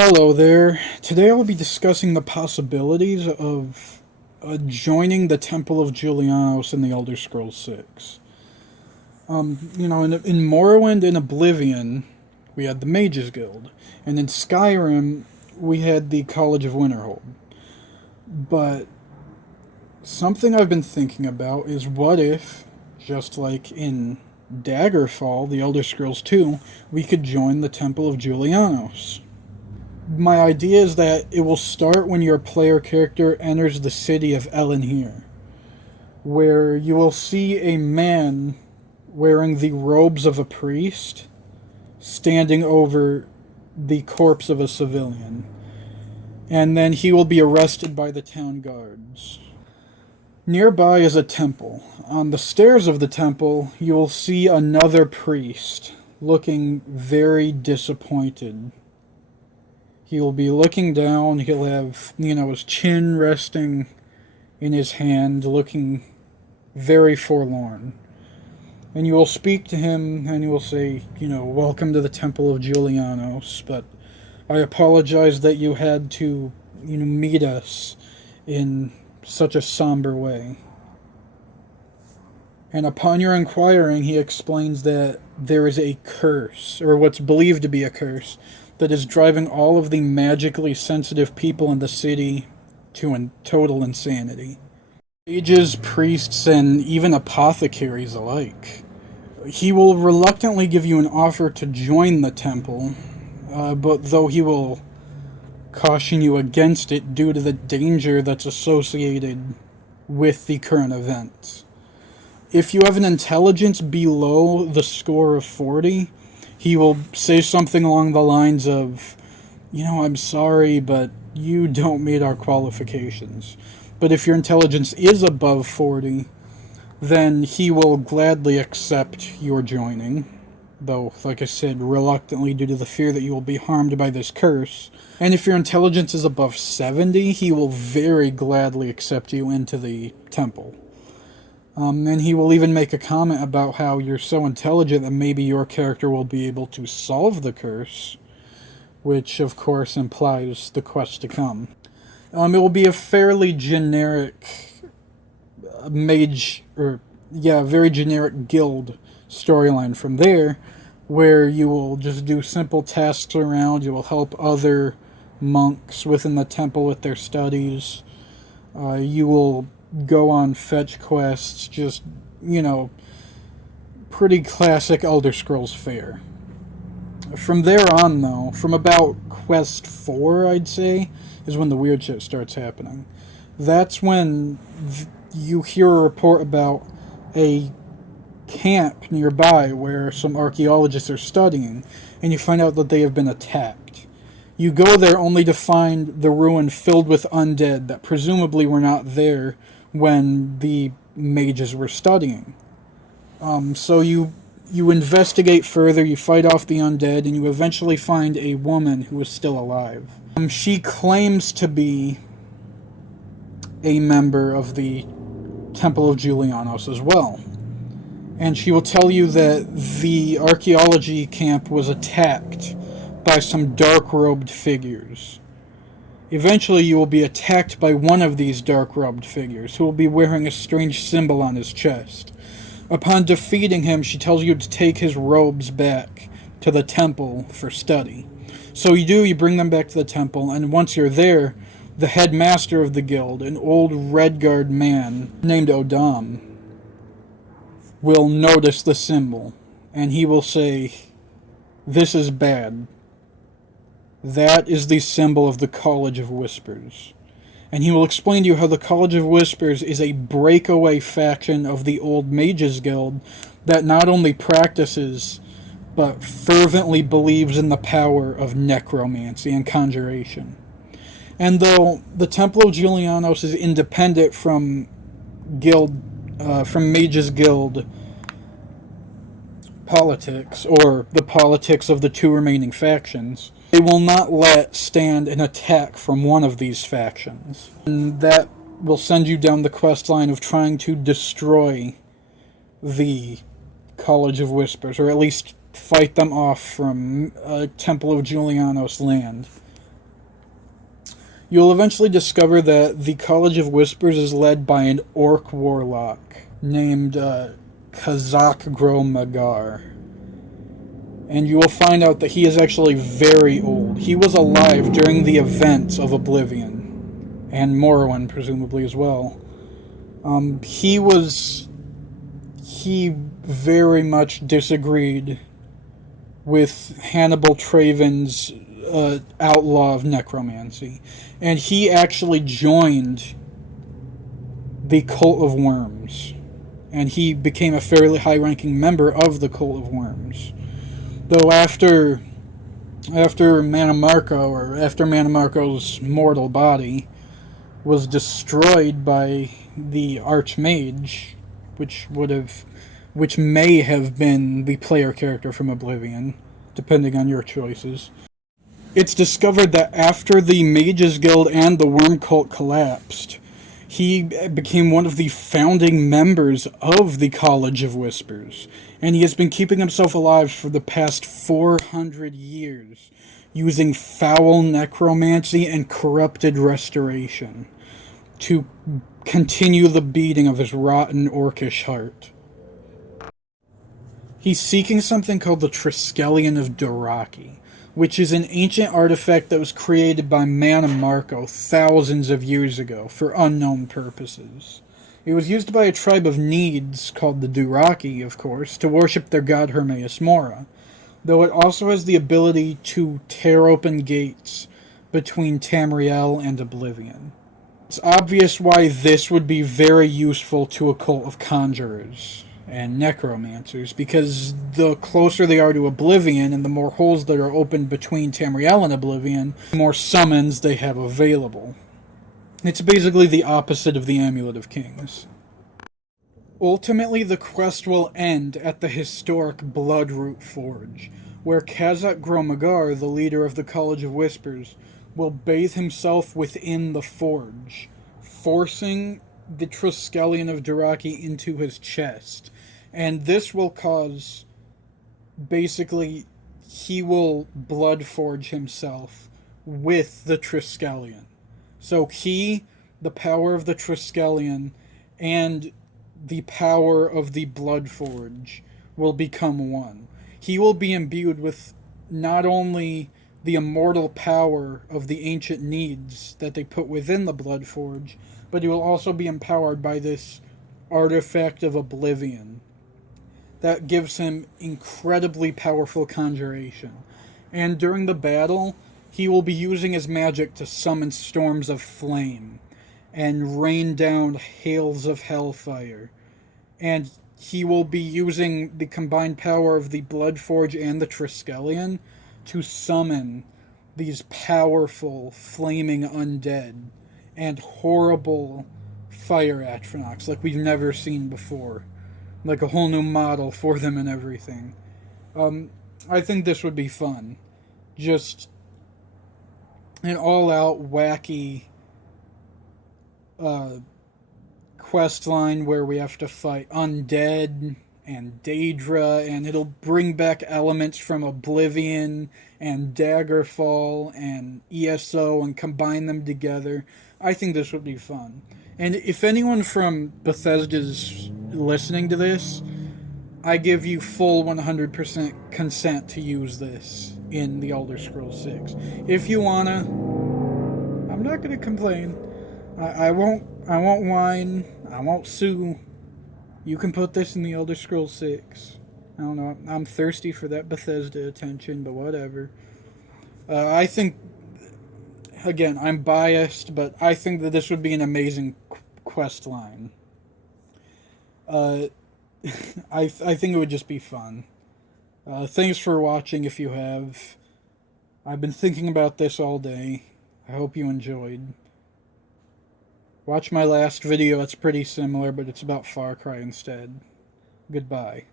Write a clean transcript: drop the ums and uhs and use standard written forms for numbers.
Hello there. Today I'll be discussing the possibilities of joining the Temple of Julianos in the Elder Scrolls 6. In Morrowind and Oblivion, we had the Mages Guild, and in Skyrim, we had the College of Winterhold. But something I've been thinking about is what if, just like in Daggerfall, the Elder Scrolls 2, we could join the Temple of Julianos. My idea is that it will start when your player character enters the city of Elenhir, where you will see a man wearing the robes of a priest standing over the corpse of a civilian, and then he will be arrested by the town guards. Nearby is a temple. On the stairs of the temple, you will see another priest looking very disappointed. He'll be looking down, he'll have, his chin resting in his hand, looking very forlorn. And you will speak to him, and you will say, welcome to the Temple of Julianos, but I apologize that you had to, meet us in such a somber way. And upon your inquiring, he explains that there is a curse, or what's believed to be a curse, that is driving all of the magically sensitive people in the city to total insanity. Sages, priests, and even apothecaries alike. He will reluctantly give you an offer to join the temple, but though he will caution you against it due to the danger that's associated with the current events. If you have an intelligence below the score of 40, he will say something along the lines of, I'm sorry, but you don't meet our qualifications. But if your intelligence is above 40, then he will gladly accept your joining. Though, like I said, reluctantly due to the fear that you will be harmed by this curse. And if your intelligence is above 70, he will very gladly accept you into the temple. And he will even make a comment about how you're so intelligent that maybe your character will be able to solve the curse, which of course implies the quest to come. It will be a fairly generic very generic guild storyline from there, where you will just do simple tasks around, you will help other monks within the temple with their studies, you will go on fetch quests, just, pretty classic Elder Scrolls fare. From there on, though, from about Quest 4, I'd say, is when the weird shit starts happening. That's when you hear a report about a camp nearby where some archaeologists are studying, and you find out that they have been attacked. You go there only to find the ruin filled with undead that presumably were not there when the mages were studying. So you investigate further, you fight off the undead, and you eventually find a woman who is still alive. She claims to be a member of the Temple of Julianos as well. And she will tell you that the archaeology camp was attacked by some dark-robed figures. Eventually, you will be attacked by one of these dark-robed figures, who will be wearing a strange symbol on his chest. Upon defeating him, she tells you to take his robes back to the temple for study. So you bring them back to the temple, and once you're there, the headmaster of the guild, an old Redguard man named Odam, will notice the symbol, and he will say, "This is bad. That is the symbol of the College of Whispers." And he will explain to you how the College of Whispers is a breakaway faction of the old Mages Guild that not only practices, but fervently believes in the power of necromancy and conjuration. And though the Temple of Julianos is independent from Mages Guild politics, or the politics of the two remaining factions, they will not let stand an attack from one of these factions. And that will send you down the quest line of trying to destroy the College of Whispers, or at least fight them off from Temple of Julianos land. You'll eventually discover that the College of Whispers is led by an orc warlock named Kazak Magar. And you will find out that he is actually very old. He was alive during the events of Oblivion, and Morrowind presumably as well. He very much disagreed with Hannibal Traven's outlaw of necromancy, and he actually joined the Cult of Worms, and he became a fairly high-ranking member of the Cult of Worms. Though after Manimarco's mortal body was destroyed by the Archmage, which may have been the player character from Oblivion, depending on your choices. It's discovered that after the Mages Guild and the Worm Cult collapsed, he became one of the founding members of the College of Whispers, and he has been keeping himself alive for the past 400 years, using foul necromancy and corrupted restoration to continue the beating of his rotten orcish heart. He's seeking something called the Triskelion of Doraki, which is an ancient artifact that was created by Manimarco thousands of years ago for unknown purposes. It was used by a tribe of Needs, called the Duraki, of course, to worship their god Hermaeus Mora, though it also has the ability to tear open gates between Tamriel and Oblivion. It's obvious why this would be very useful to a cult of conjurers and necromancers, because the closer they are to Oblivion and the more holes that are opened between Tamriel and Oblivion, the more summons they have available. It's basically the opposite of the Amulet of Kings. Ultimately, the quest will end at the historic Bloodroot Forge, where Kazak Gromagar, the leader of the College of Whispers, will bathe himself within the forge, forcing the Triskelion of Doraki into his chest. And this will cause, basically, he will blood forge himself with the Triskelion. So he, the power of the Triskelion, and the power of the Blood Forge will become one. He will be imbued with not only the immortal power of the ancient Needs that they put within the Blood Forge, but he will also be empowered by this artifact of Oblivion that gives him incredibly powerful conjuration. And during the battle, he will be using his magic to summon storms of flame and rain down hails of hellfire. And he will be using the combined power of the Bloodforge and the Triskelion to summon these powerful, flaming undead and horrible fire atronachs like we've never seen before. Like a whole new model for them and everything. I think this would be fun. Just an all-out wacky quest line where we have to fight undead and Daedra, and it'll bring back elements from Oblivion and Daggerfall and ESO and combine them together. I think this would be fun. And if anyone from Bethesda's listening to this, I give you full 100% consent to use this in the Elder Scrolls 6. If you wanna, I'm not gonna complain. I won't whine. I won't sue. You can put this in the Elder Scrolls 6. I don't know. I'm thirsty for that Bethesda attention, but whatever. I think, again, I'm biased, but I think that this would be an amazing quest line. I think it would just be fun. Thanks for watching if you have. I've been thinking about this all day. I hope you enjoyed. Watch my last video, it's pretty similar, but it's about Far Cry instead. Goodbye.